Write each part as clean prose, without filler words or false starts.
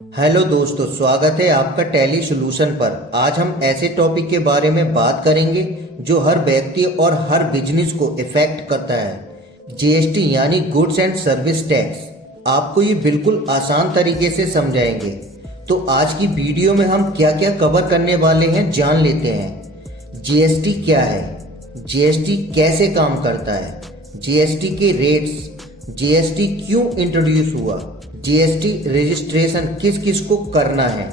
Hello दोस्तों, स्वागत है आपका टैली सॉल्यूशन पर। आज हम ऐसे टॉपिक के बारे में बात करेंगे जो हर व्यक्ति और हर बिजनेस को इफेक्ट करता है। जीएसटी यानी गुड्स एंड सर्विस टैक्स। आपको ये बिल्कुल आसान तरीके से समझाएंगे। तो आज की वीडियो में हम क्या क्या कवर करने वाले हैं जान लेते हैं। जीएसटी क्या है, जीएसटी कैसे काम करता है, जीएसटी के रेट्स, जीएसटी क्यों इंट्रोड्यूस हुआ, जीएसटी रजिस्ट्रेशन किस किस को करना है।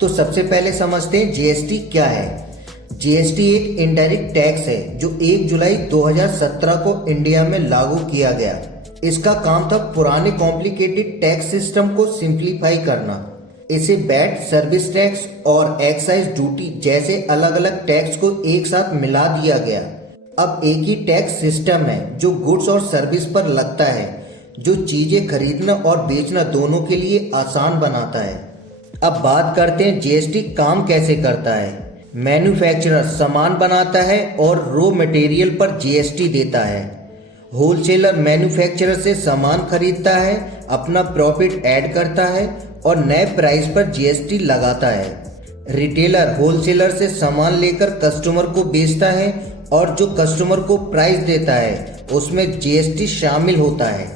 तो सबसे पहले समझते हैं जीएसटी क्या है। जीएसटी एक इनडायरेक्ट टैक्स है जो 1 जुलाई 2017 को इंडिया में लागू किया गया। इसका काम था पुराने कॉम्प्लिकेटेड टैक्स सिस्टम को सिंप्लीफाई करना। इसे वैट, सर्विस टैक्स और एक्साइज ड्यूटी जैसे अलग अलग टैक्स को एक साथ मिला दिया गया। अब एक ही टैक्स सिस्टम है जो गुड्स और सर्विस पर लगता है, जो चीजें खरीदना और बेचना दोनों के लिए आसान बनाता है। अब बात करते हैं जीएसटी काम कैसे करता है। मैन्युफैक्चरर सामान बनाता है और रॉ मटेरियल पर जीएसटी देता है। होलसेलर मैन्युफैक्चरर से सामान खरीदता है, अपना प्रॉफिट ऐड करता है और नए प्राइस पर जीएसटी लगाता है। रिटेलर होलसेलर से सामान लेकर कस्टमर को बेचता है और जो कस्टमर को प्राइस देता है उसमें जीएसटी शामिल होता है।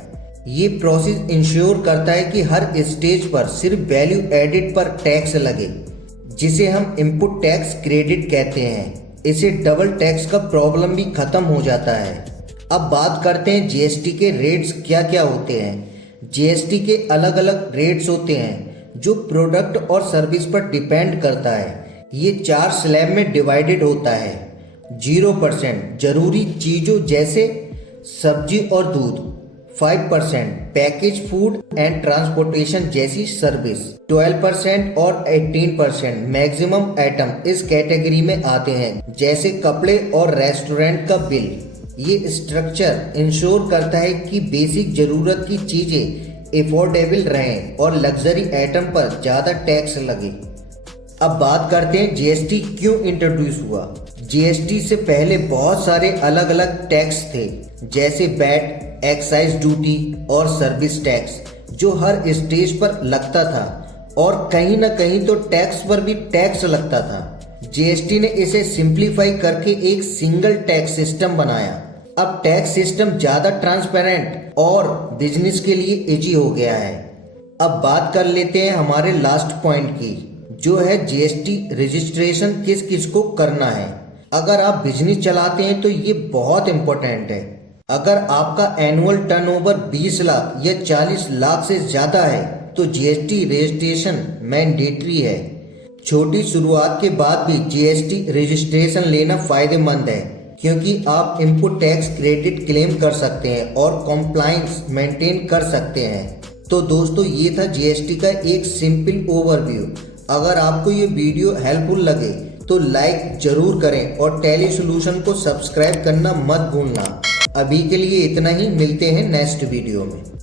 ये प्रोसेस इंश्योर करता है कि हर स्टेज पर सिर्फ वैल्यू एडिड पर टैक्स लगे, जिसे हम इनपुट टैक्स क्रेडिट कहते हैं। इससे डबल टैक्स का प्रॉब्लम भी खत्म हो जाता है। अब बात करते हैं जीएसटी के रेट्स क्या क्या होते हैं। जीएसटी के अलग अलग रेट्स होते हैं जो प्रोडक्ट और सर्विस पर डिपेंड करता है। ये 4 स्लैब में डिवाइडेड होता है। 0% जरूरी चीजों जैसे सब्जी और दूध, 5% पैकेज फूड एंड ट्रांसपोर्टेशन जैसी सर्विस, 12% और 18% मैक्सिमम आइटम इस कैटेगरी में आते हैं जैसे कपड़े और रेस्टोरेंट का बिल। ये स्ट्रक्चर इंश्योर करता है कि बेसिक जरूरत की चीजें अफोर्डेबल रहें और लग्जरी आइटम पर ज्यादा टैक्स लगे। अब बात करते हैं जीएसटी क्यों इंट्रोड्यूस हुआ। जीएसटी से पहले बहुत सारे अलग अलग टैक्स थे जैसे वैट, एक्साइज ड्यूटी और सर्विस टैक्स, जो हर स्टेज पर लगता था और कहीं ना कहीं तो टैक्स पर भी टैक्स लगता था। जीएसटी ने इसे सिंप्लीफाई करके एक सिंगल टैक्स सिस्टम बनाया। अब टैक्स सिस्टम ज्यादा ट्रांसपेरेंट और बिजनेस के लिए इजी हो गया है। अब बात कर लेते हैं हमारे लास्ट पॉइंट की, जो है जीएसटी रजिस्ट्रेशन किस किस को करना है। अगर आप बिजनेस चलाते हैं तो ये बहुत इंपॉर्टेंट है। अगर आपका एनुअल टर्नओवर 20 लाख या 40 लाख से ज्यादा है तो जीएसटी रजिस्ट्रेशन मैंडेटरी है। छोटी शुरुआत के बाद भी जीएसटी रजिस्ट्रेशन लेना फायदेमंद है, क्योंकि आप इनपुट टैक्स क्रेडिट क्लेम कर सकते हैं और कॉम्प्लायंस मेंटेन कर सकते हैं। तो दोस्तों, ये था जीएसटी का एक सिंपल ओवरव्यू। अगर आपको ये वीडियो हेल्पफुल लगे तो लाइक जरूर करें और टैली सॉल्यूशन को सब्सक्राइब करना मत भूलना। अभी के लिए इतना ही, मिलते हैं नेक्स्ट वीडियो में।